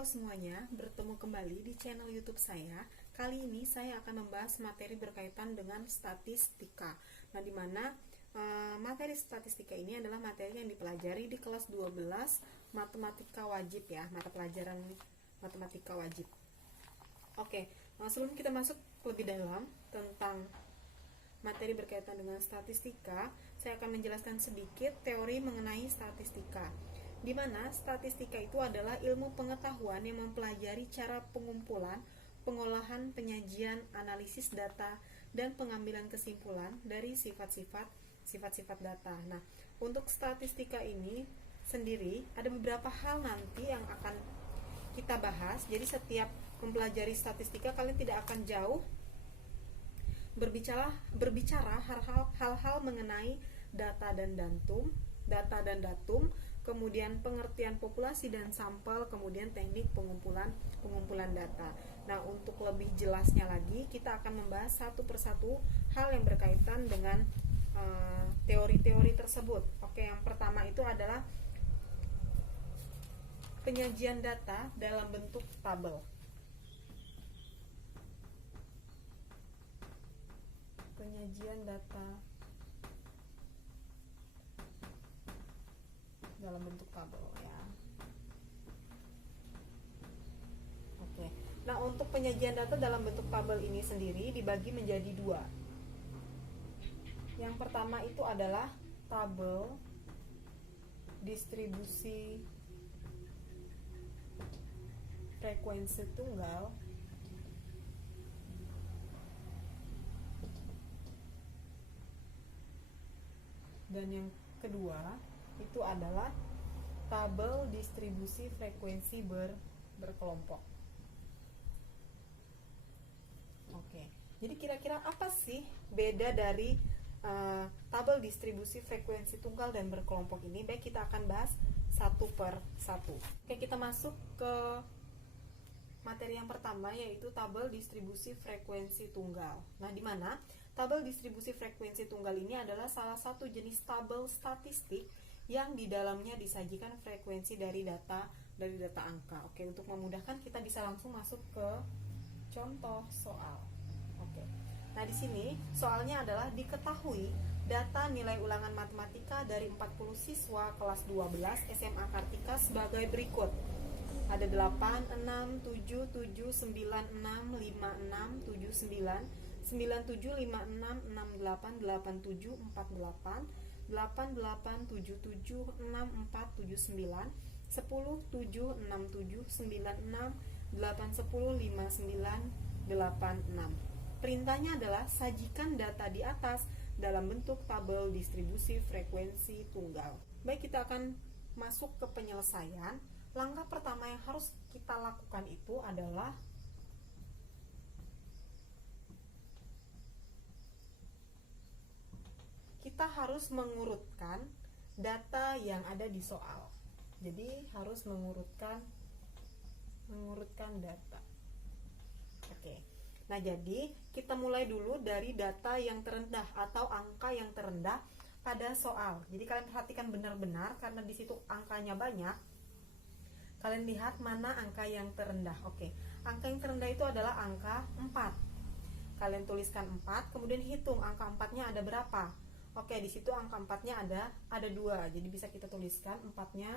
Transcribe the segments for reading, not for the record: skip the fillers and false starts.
Halo semuanya, bertemu kembali di channel YouTube saya. Kali ini saya akan membahas materi berkaitan dengan statistika. Nah, di mana materi statistika ini adalah materi yang dipelajari di kelas 12 matematika wajib ya, mata pelajaran matematika wajib. Oke, sebelum kita masuk lebih dalam tentang materi berkaitan dengan statistika, saya akan menjelaskan sedikit teori mengenai statistika. Di mana statistika itu adalah ilmu pengetahuan yang mempelajari cara pengumpulan, pengolahan, penyajian, analisis data, dan pengambilan kesimpulan dari sifat-sifat data. Nah, untuk statistika ini sendiri ada beberapa hal nanti yang akan kita bahas. Jadi setiap mempelajari statistika kalian tidak akan jauh berbicara hal-hal mengenai data dan datum, kemudian pengertian populasi dan sampel, kemudian teknik pengumpulan data. Nah, untuk lebih jelasnya lagi, kita akan membahas satu persatu hal yang berkaitan dengan teori-teori tersebut. Oke, yang pertama itu adalah penyajian data dalam bentuk tabel. Penyajian data dalam bentuk tabel ya. Oke. Nah, untuk penyajian data dalam bentuk tabel ini sendiri dibagi menjadi dua. Yang pertama itu adalah tabel distribusi frekuensi tunggal. Dan yang kedua itu adalah tabel distribusi frekuensi berkelompok. Oke, jadi kira-kira apa sih beda dari tabel distribusi frekuensi tunggal dan berkelompok ini? Baik, kita akan bahas satu per satu. Oke, kita masuk ke materi yang pertama, yaitu tabel distribusi frekuensi tunggal. Nah, di mana tabel distribusi frekuensi tunggal ini adalah salah satu jenis tabel statistik yang di dalamnya disajikan frekuensi dari data angka. Oke, untuk memudahkan kita bisa langsung masuk ke contoh soal. Oke. Nah, di sini soalnya adalah diketahui data nilai ulangan matematika dari 40 siswa kelas 12 SMA Kartika sebagai berikut. Ada 8, 6, 7, 7, 9, 6, 5, 6, 7, 9, 9, 7, 5, 6, 6, 8, 8, 7, 4, 8, 8, 8, 7, 7, 6, 4, 7, 9, 10, 7, 6, 7, 9, 6, 8, 10, 5, 9, 8, 6. Perintahnya adalah sajikan data di atas dalam bentuk tabel distribusi frekuensi tunggal. Baik, kita akan masuk ke penyelesaian. Langkah pertama yang harus kita lakukan itu adalah kita harus mengurutkan data yang ada di soal. Jadi harus mengurutkan data. Oke. Nah, jadi kita mulai dulu dari data yang terendah atau angka yang terendah pada soal. Jadi kalian perhatikan benar-benar karena di situ angkanya banyak. Kalian lihat mana angka yang terendah. Oke. Angka yang terendah itu adalah angka 4. Kalian tuliskan 4, kemudian hitung angka 4-nya ada berapa. Oke, di situ angka 4-nya ada 2. Jadi bisa kita tuliskan 4-nya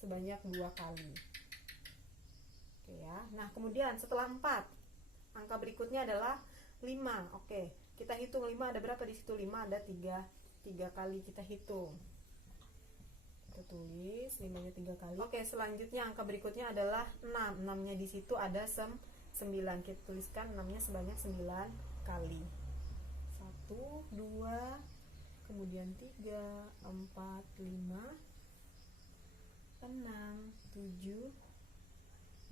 sebanyak 2 kali. Oke ya. Nah, kemudian setelah 4, angka berikutnya adalah 5. Oke, kita hitung 5 ada berapa di situ? 5 ada 3 kali kita hitung. Kita tulis 5-nya 3 kali. Oke, selanjutnya angka berikutnya adalah 6. 6-nya di situ ada 9. Kita tuliskan 6-nya sebanyak 9 kali. 1, 2, kemudian 3, 4, 5, 6, 7,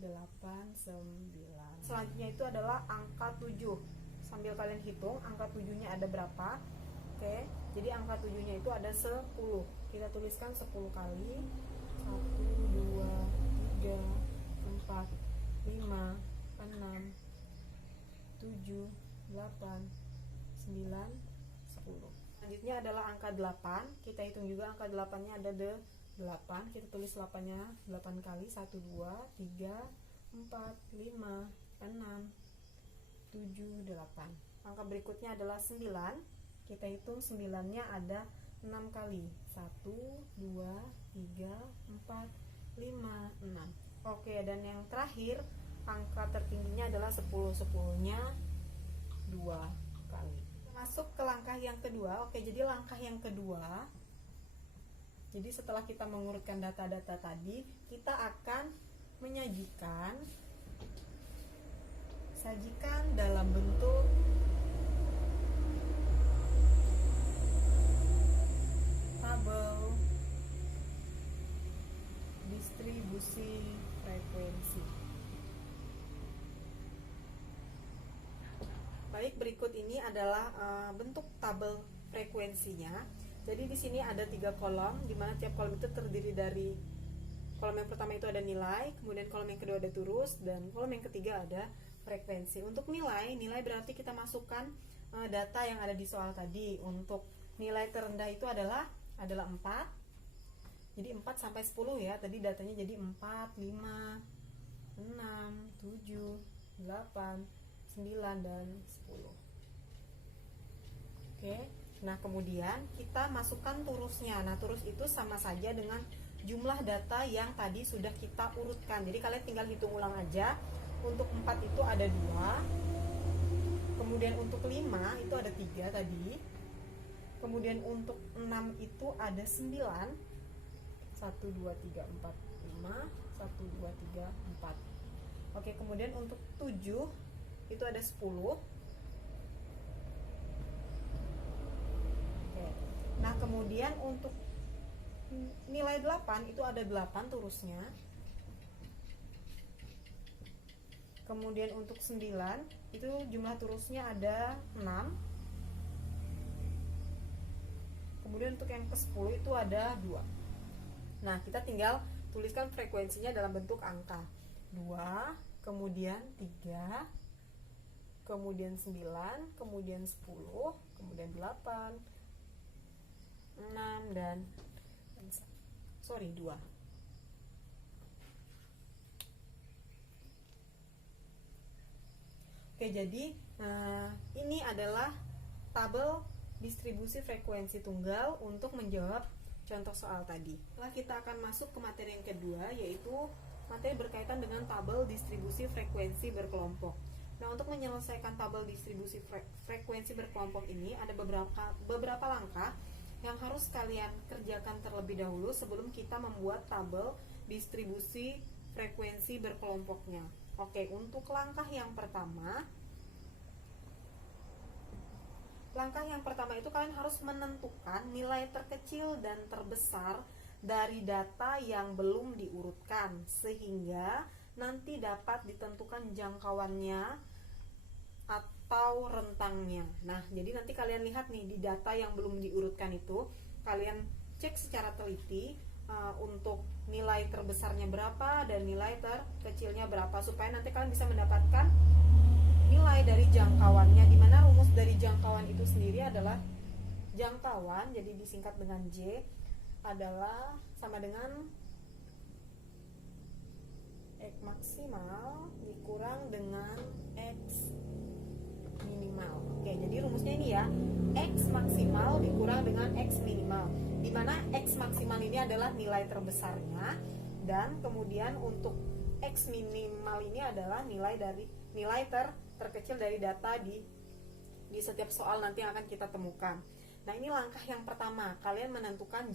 8, 9. Selanjutnya itu adalah angka 7. Sambil kalian hitung angka 7-nya ada berapa. Oke, jadi angka 7-nya itu ada 10. Kita tuliskan 10 kali. 1, 2, 3, 4, 5, 6, 7, 8, 9, 10. Selanjutnya adalah angka 8. Kita hitung juga angka 8-nya ada 8. 8. Kita tulis 8-nya 8 kali, 1, 2, 3, 4, 5, 6, 7, 8. Angka berikutnya adalah 9. Kita hitung 9-nya ada 6 kali, 1, 2, 3, 4, 5, 6. Oke, dan yang terakhir angka tertingginya adalah 10. 10-nya 2 kali. Masuk ke langkah yang kedua. Oke, jadi langkah yang kedua, jadi setelah kita mengurutkan data-data tadi, kita akan sajikan dalam bentuk tabel distribusi frekuensi. Baik, berikut ini adalah bentuk tabel frekuensinya. Jadi di sini ada 3 kolom, di mana tiap kolom itu terdiri dari kolom yang pertama itu ada nilai, kemudian kolom yang kedua ada turus, dan kolom yang ketiga ada frekuensi. Untuk nilai berarti kita masukkan data yang ada di soal tadi. Untuk nilai terendah itu adalah 4. Jadi 4 sampai 10 ya. Tadi datanya jadi 4, 5, 6, 7, 8, 9 dan 10. Oke. Nah, kemudian kita masukkan turusnya. Nah, turus itu sama saja dengan jumlah data yang tadi sudah kita urutkan. Jadi kalian tinggal hitung ulang aja. Untuk 4 itu ada 2. Kemudian untuk 5 itu ada 3 tadi. Kemudian untuk 6 itu ada 9. 1, 2, 3, 4, 5. 1, 2, 3, 4. Oke, kemudian untuk 7 itu ada 10. Oke. Nah, kemudian untuk nilai 8 itu ada 8 turusnya. Kemudian untuk 9 itu jumlah turusnya ada 6. Kemudian untuk yang ke-10 itu ada 2. Nah, kita tinggal tuliskan frekuensinya dalam bentuk angka. 2, kemudian 3, kemudian 9, kemudian 10, kemudian 8, 6 dan 2. Oke, jadi ini adalah tabel distribusi frekuensi tunggal untuk menjawab contoh soal tadi. Setelah kita akan masuk ke materi yang kedua, yaitu materi berkaitan dengan tabel distribusi frekuensi berkelompok. Nah, untuk menyelesaikan tabel distribusi frekuensi berkelompok ini ada beberapa langkah yang harus kalian kerjakan terlebih dahulu sebelum kita membuat tabel distribusi frekuensi berkelompoknya. Oke, untuk langkah yang pertama itu kalian harus menentukan nilai terkecil dan terbesar dari data yang belum diurutkan, sehingga nanti dapat ditentukan jangkauannya atau rentangnya. Nah, jadi nanti kalian lihat nih di data yang belum diurutkan itu, kalian cek secara teliti untuk nilai terbesarnya berapa dan nilai terkecilnya berapa, supaya nanti kalian bisa mendapatkan nilai dari jangkauannya, di mana rumus dari jangkauan itu sendiri adalah jangkauan, jadi disingkat dengan J, adalah sama dengan X maksimal dikurang dengan X minimal. Oke, jadi rumusnya ini ya, X maksimal dikurang dengan X minimal, di mana X maksimal ini adalah nilai terbesarnya, dan kemudian untuk X minimal ini adalah nilai terkecil dari data di setiap soal nanti yang akan kita temukan. Nah, ini langkah yang pertama, kalian menentukan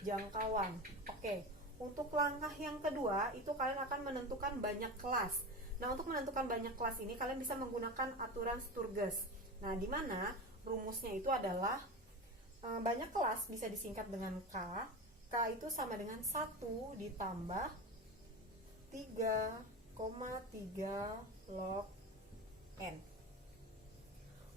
jangkauan. Oke, untuk langkah yang kedua itu kalian akan menentukan banyak kelas. Nah, untuk menentukan banyak kelas ini kalian bisa menggunakan aturan Sturges. Nah, di mana rumusnya itu adalah banyak kelas bisa disingkat dengan K. K itu sama dengan 1 ditambah 3,3 log N.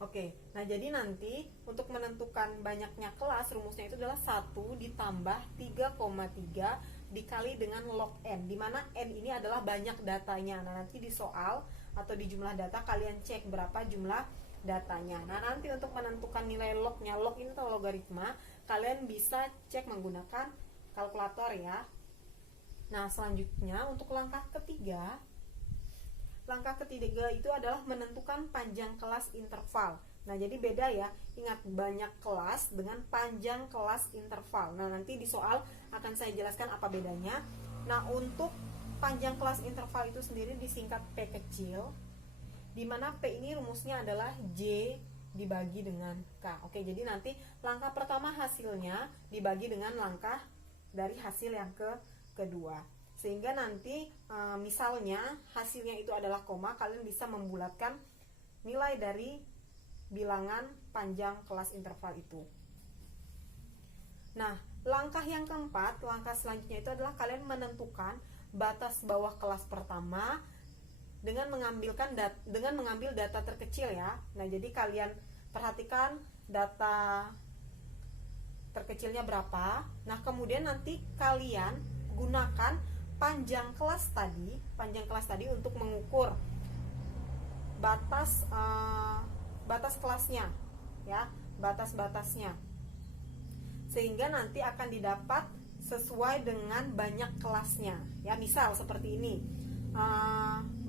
Oke, nah jadi nanti untuk menentukan banyaknya kelas, rumusnya itu adalah 1 ditambah 3,3 dikali dengan log N, dimana N ini adalah banyak datanya. Nah, nanti di soal atau di jumlah data kalian cek berapa jumlah datanya. Nah, nanti untuk menentukan nilai lognya, log ini atau logaritma, kalian bisa cek menggunakan kalkulator ya. Nah, selanjutnya untuk langkah ketiga itu adalah menentukan panjang kelas interval. Nah, jadi beda ya. Ingat, banyak kelas dengan panjang kelas interval. Nah, nanti di soal akan saya jelaskan apa bedanya. Nah, untuk panjang kelas interval itu sendiri disingkat P kecil, di mana P ini rumusnya adalah J dibagi dengan K. Oke, jadi nanti langkah pertama hasilnya dibagi dengan langkah dari hasil yang kedua. Sehingga nanti misalnya hasilnya itu adalah koma, kalian bisa membulatkan nilai dari bilangan panjang kelas interval itu. Nah, langkah yang keempat, langkah selanjutnya itu adalah kalian menentukan batas bawah kelas pertama dengan mengambil data terkecil ya. Nah, jadi kalian perhatikan data terkecilnya berapa. Nah, kemudian nanti kalian gunakan panjang kelas tadi untuk mengukur batas kelasnya ya, batasnya, sehingga nanti akan didapat sesuai dengan banyak kelasnya ya. Misal seperti ini,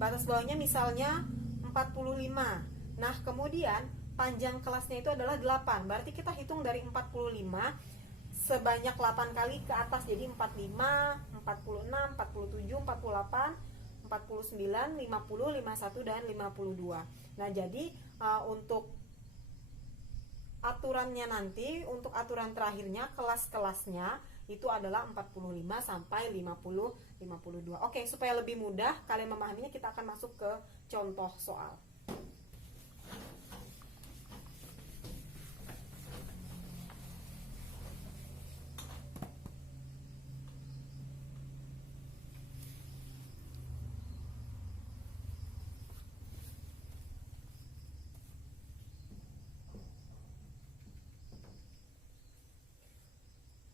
batas bawahnya misalnya 45. Nah, kemudian panjang kelasnya itu adalah 8, berarti kita hitung dari 45 sebanyak 8 kali ke atas, jadi 45, 46, 47, 48, 49, 50, 51, dan 52. Nah, jadi untuk aturannya nanti, untuk aturan terakhirnya, kelas-kelasnya itu adalah 45 sampai 50, 52. Oke, supaya lebih mudah kalian memahaminya, kita akan masuk ke contoh soal.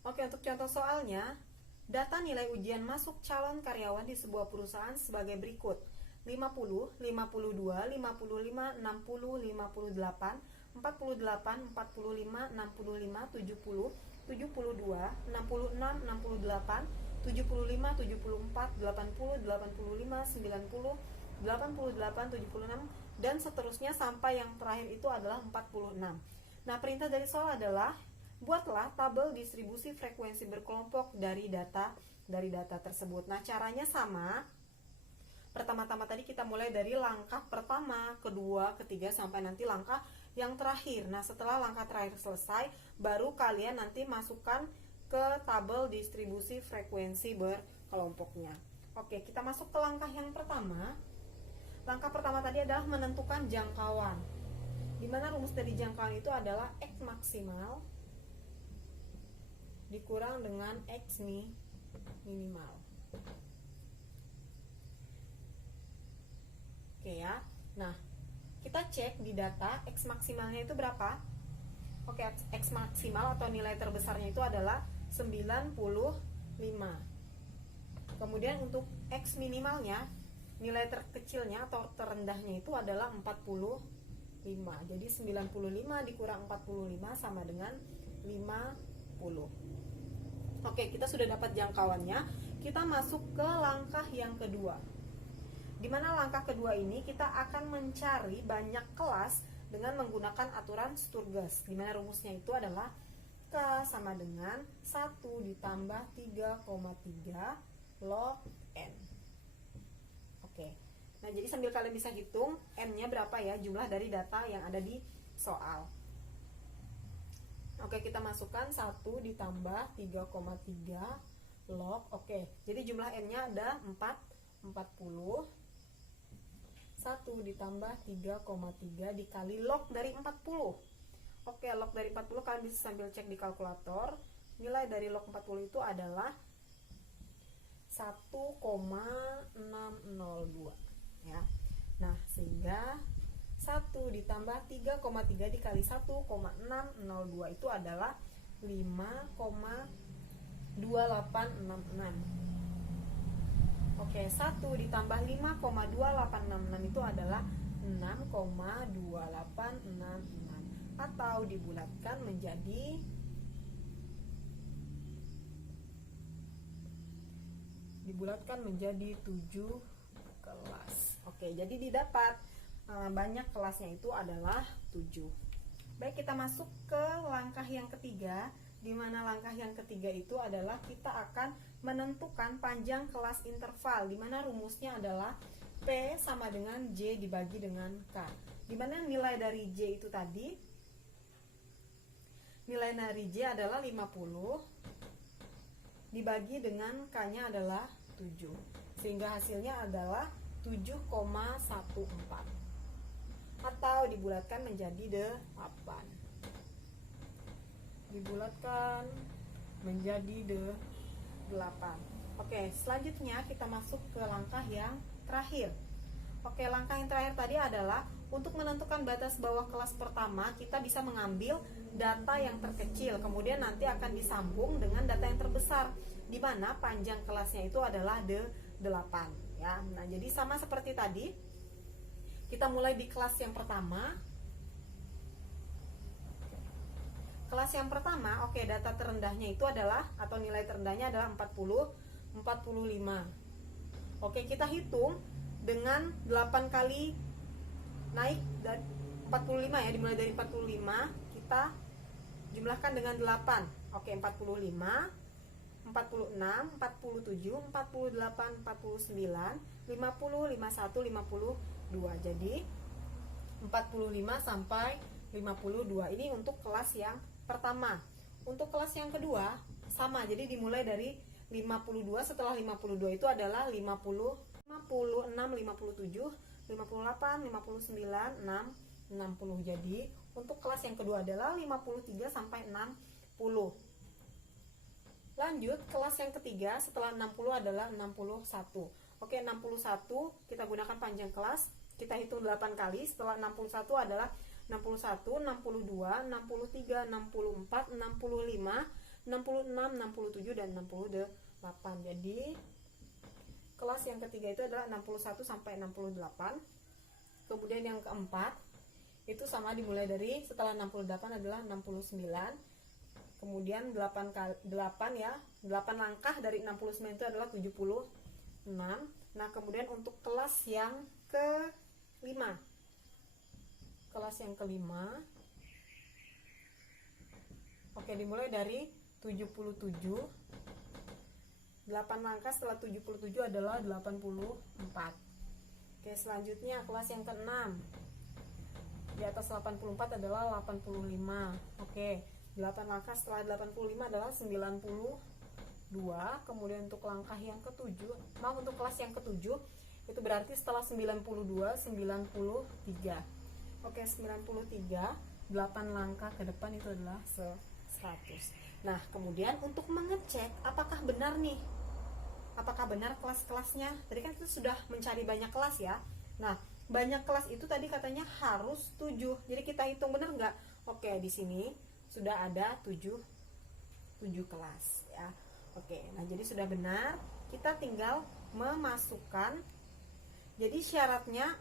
Oke, untuk contoh soalnya, data nilai ujian masuk calon karyawan di sebuah perusahaan sebagai berikut: 50, 52, 55, 60, 58, 48, 45, 65, 70, 72, 66, 68, 75, 74, 80, 85, 90, 88, 76, dan seterusnya sampai yang terakhir itu adalah 46. Nah, perintah dari soal adalah buatlah tabel distribusi frekuensi berkelompok dari data tersebut. Nah, caranya sama. Pertama-tama tadi kita mulai dari langkah pertama, kedua, ketiga, sampai nanti langkah yang terakhir. Nah, setelah langkah terakhir selesai, baru kalian nanti masukkan ke tabel distribusi frekuensi berkelompoknya. Oke, kita masuk ke langkah yang pertama. Langkah pertama tadi adalah menentukan jangkauan, dimana rumus dari jangkauan itu adalah X maksimal dikurang dengan X minimal. Oke ya. Nah, kita cek di data X maksimalnya itu berapa. Oke, X maksimal atau nilai terbesarnya itu adalah 95. Kemudian untuk X minimalnya, nilai terkecilnya atau terendahnya itu adalah 45. Jadi 95 dikurang 45 sama dengan 50. Oke, kita sudah dapat jangkauannya. Kita masuk ke langkah yang kedua. Di mana langkah kedua ini kita akan mencari banyak kelas dengan menggunakan aturan Sturges. Di mana rumusnya itu adalah K sama dengan 1 ditambah 3,3 log N. Oke. Nah, jadi sambil kalian bisa hitung N-nya berapa ya, jumlah dari data yang ada di soal. Oke, kita masukkan 1 ditambah 3,3 log. Oke, jadi jumlah N-nya ada 40. 1 ditambah 3,3 dikali log dari 40. Oke, log dari 40 kalian bisa sambil cek di kalkulator. Nilai dari log 40 itu adalah 1,602 ya. Nah, sehingga 1 ditambah 3,3 dikali 1,602 itu adalah 5,2866. Oke, 1 ditambah 5,2866 itu adalah 6,2866, atau dibulatkan menjadi dibulatkan menjadi 7 kelas. Oke, jadi didapat banyak kelasnya itu adalah 7. Baik, kita masuk ke langkah yang ketiga, di mana langkah yang ketiga itu adalah kita akan menentukan panjang kelas interval, di mana rumusnya adalah P sama dengan J dibagi dengan K. Di mana nilai dari J itu tadi, nilai dari J adalah 50 dibagi dengan K-nya adalah 7. Sehingga hasilnya adalah 7,14. Atau dibulatkan menjadi 8. Dibulatkan menjadi 8. Oke, selanjutnya kita masuk ke langkah yang terakhir. Oke, langkah yang terakhir tadi adalah untuk menentukan batas bawah kelas pertama, kita bisa mengambil data yang terkecil, kemudian nanti akan disambung dengan data yang terbesar, di mana panjang kelasnya itu adalah 8 ya. Nah, jadi sama seperti tadi, kita mulai di kelas yang pertama. Kelas yang pertama, oke, data terendahnya itu adalah, atau nilai terendahnya adalah 45. Oke, kita hitung dengan 8 kali naik dan 45 ya, dimulai dari 45, kita jumlahkan dengan 8. Oke, 45, 46, 47, 48, 49, 50, 51, 52. Jadi 45 sampai 52. Ini untuk kelas yang pertama. Untuk kelas yang kedua sama, jadi dimulai dari 52, setelah 52 itu adalah 50, 56, 57, 58, 59, 60. Jadi untuk kelas yang kedua adalah 53 sampai 60. Lanjut, kelas yang ketiga setelah 60 adalah 61. Oke, 61 kita gunakan panjang kelas, kita hitung 8 kali. Setelah 61 adalah 61, 62, 63, 64, 65, 66, 67, dan 68. Jadi kelas yang ketiga itu adalah 61 sampai 68. Kemudian yang keempat itu sama, dimulai dari setelah 68 adalah 69. Kemudian 8 ya, 8 langkah dari 69 itu adalah 76. Nah, kemudian untuk kelas yang kelima. Kelas yang kelima, oke, dimulai dari 77. 8 langkah setelah 77 adalah 84. Oke, selanjutnya kelas yang keenam. Di atas 84 adalah 85. Oke, 8 langkah setelah 85 adalah 92. Kemudian untuk langkah yang ketujuh, untuk kelas yang ketujuh, itu berarti setelah 92, 93. Oke, 93, 8 langkah ke depan itu adalah 100. Nah, kemudian untuk mengecek apakah benar nih, apakah benar kelas-kelasnya. Tadi kan kita sudah mencari banyak kelas ya. Nah, banyak kelas itu tadi katanya harus 7. Jadi kita hitung benar nggak? Oke, di sini sudah ada 7 kelas ya. Oke, nah jadi sudah benar. Kita tinggal memasukkan. Jadi syaratnya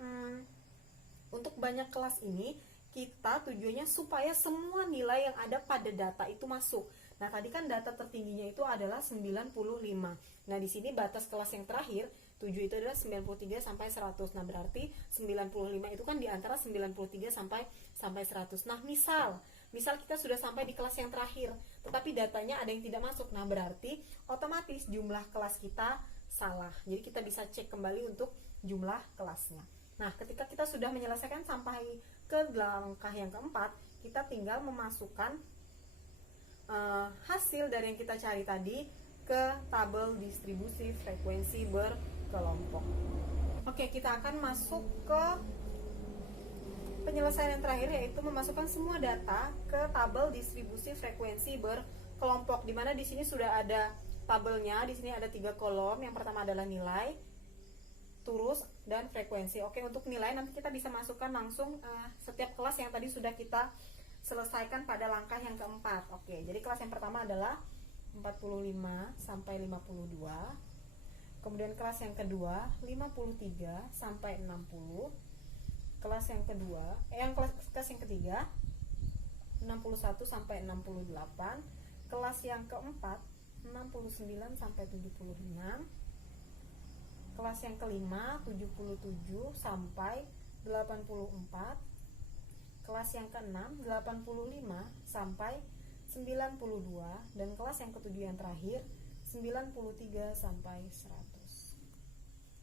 untuk banyak kelas ini kita tujuannya supaya semua nilai yang ada pada data itu masuk. Nah, tadi kan data tertingginya itu adalah 95. Nah, di sini batas kelas yang terakhir 7 itu adalah 93 sampai 100. Nah, berarti 95 itu kan di antara 93 sampai 100. Nah, misal kita sudah sampai di kelas yang terakhir, tetapi datanya ada yang tidak masuk. Nah, berarti otomatis jumlah kelas kita salah. Jadi kita bisa cek kembali untuk jumlah kelasnya. Nah, ketika kita sudah menyelesaikan sampai ke langkah yang keempat, kita tinggal memasukkan hasil dari yang kita cari tadi ke tabel distribusi frekuensi berkelompok. Oke, kita akan masuk ke penyelesaian yang terakhir, yaitu memasukkan semua data ke tabel distribusi frekuensi berkelompok. Dimana di sini sudah ada tabelnya. Di sini ada 3 kolom. Yang pertama adalah nilai, turus, dan frekuensi. Oke, untuk nilai nanti kita bisa masukkan langsung setiap kelas yang tadi sudah kita selesaikan pada langkah yang keempat. Oke, jadi kelas yang pertama adalah 45 sampai 52. Kemudian kelas yang kedua 53 sampai 60. Kelas yang kedua, kelas yang ketiga 61 sampai 68. Kelas yang keempat 69 sampai 76. kelas yang kelima 77 sampai 84, kelas yang keenam 85 sampai 92, dan kelas yang ketujuh yang terakhir 93 sampai 100.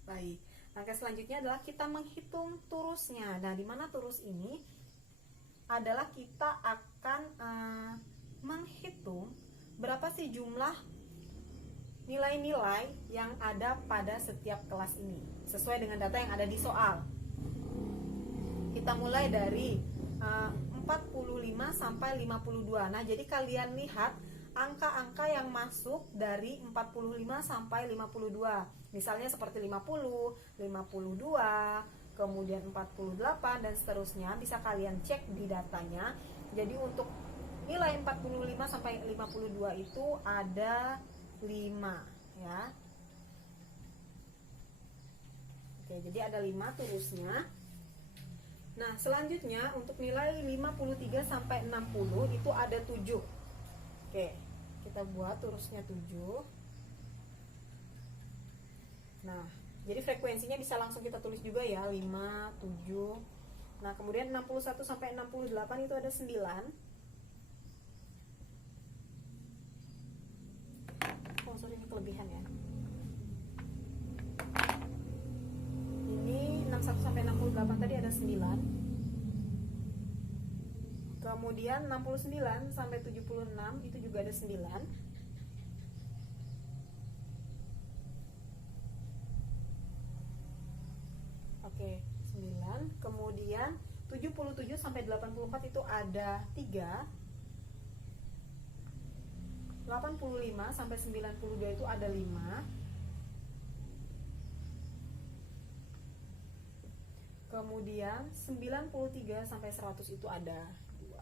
Baik, langkah selanjutnya adalah kita menghitung turusnya. Nah, di mana turus ini adalah kita akan menghitung berapa sih jumlah nilai-nilai yang ada pada setiap kelas ini sesuai dengan data yang ada di soal. Kita mulai dari 45 sampai 52. Nah, jadi kalian lihat angka-angka yang masuk dari 45 sampai 52. Misalnya seperti 50, 52, kemudian 48 dan seterusnya, bisa kalian cek di datanya. Jadi untuk nilai 45 sampai 52 itu ada 5 ya. Oke, jadi ada 5 turusnya. Nah, selanjutnya untuk nilai 53 sampai 60 itu ada 7. Oke, kita buat turusnya 7. Nah, jadi frekuensinya bisa langsung kita tulis juga ya, 5, 7. Nah, kemudian 61 sampai 68 itu ada 9. Oh, sorry, ini kelebihan ya. Ini 61 sampai 68 tadi ada 9. Kemudian 69 sampai 76 itu juga ada 9. Oke, 9. Kemudian 77 sampai 84 itu ada 3. 85 sampai 92 itu ada 5. Kemudian 93 sampai 100 itu ada 2.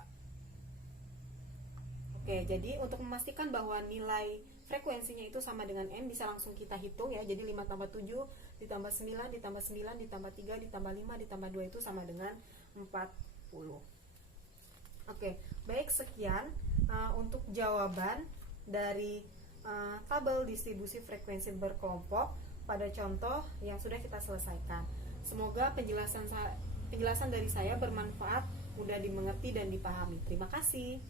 Oke, jadi untuk memastikan bahwa nilai frekuensinya itu sama dengan N, bisa langsung kita hitung ya. Jadi 5 tambah 7 ditambah 9 ditambah 9 ditambah 3 ditambah 5 ditambah 2 itu sama dengan 40. Oke, baik, sekian untuk jawaban dari tabel distribusi frekuensi berkelompok pada contoh yang sudah kita selesaikan. Semoga penjelasan dari saya bermanfaat, mudah dimengerti dan dipahami. Terima kasih.